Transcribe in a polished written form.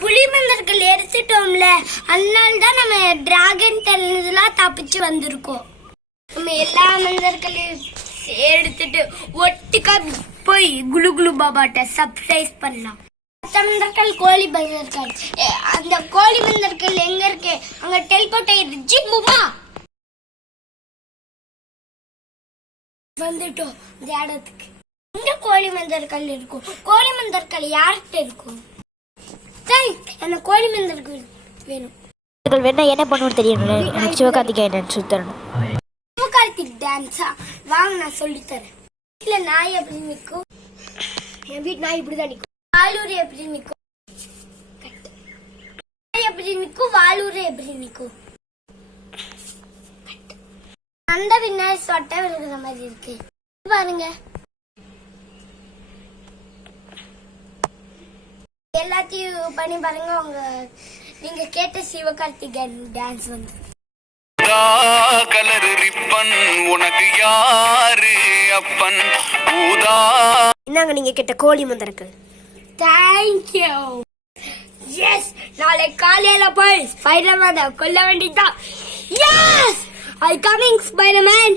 புலி மந்தர்கள் எடுத்துட்டோம்ல, அதனால தான் நம்ம டிராகன் டெல்லாம் தப்பிச்சு வந்திருக்கோம். நம்ம எல்லா மந்தர்களையும் எடுத்துட்டு ஒட்டுக்கா போய் குலு குலு பாபாட்ட சர்ப்ரைஸ் பண்ணலாம். மந்தர்கள் கோழி மந்தர்கள், அந்த கோழி மந்தர்கள் எங்க இருக்கு? அங்க டெலிபோர்ட் ஆயிடுச்சு. ஜிம்புமா வந்துட்டோம் இந்த இடத்துக்கு. இந்த கோழி மந்தர்கள் இருக்கும். கோழி மந்தர்கள் யார்கிட்ட இருக்கும்? அந்த கோழி மந்தர்கள் வேணும். வேணா என்ன பண்ணுவோம் தெரியும். எனக்கு சிவகார்த்திகேயன் டான்ஸ் தரணும். சிவகார்த்திக் டான்ஸா? வாங்க நான் சொல்லித்தரேன். இல்ல நாய் எப்படி நிற்கும்? என் வீட்டு நாய் இப்படிதான் நிற்கும். வாலூர் எப்படி நிற்கும்? எப்படி நிற்கும்? வாலூர் எப்படி நிற்கும்? அந்த பின்னாடி சொட்டை விழுகிற மாதிரி இருக்கு பாருங்க. எல்லாத்தையும் பண்ணி பாருங்க. உங்க நீங்க கேட்ட சிவகார்த்திகேயன் டான்ஸ் வந்து கலர் ரிப்பன் உனக்கு யாரு அப்பன் ஊதா. இந்தாங்க நீங்க கேட்ட கோழி மந்தர்கள். தேங்க்யூ. எஸ், நாளை காலையில போய் ஸ்பைடர்மேனை கொல்ல வேண்டியதான். Yes, I coming Spiderman.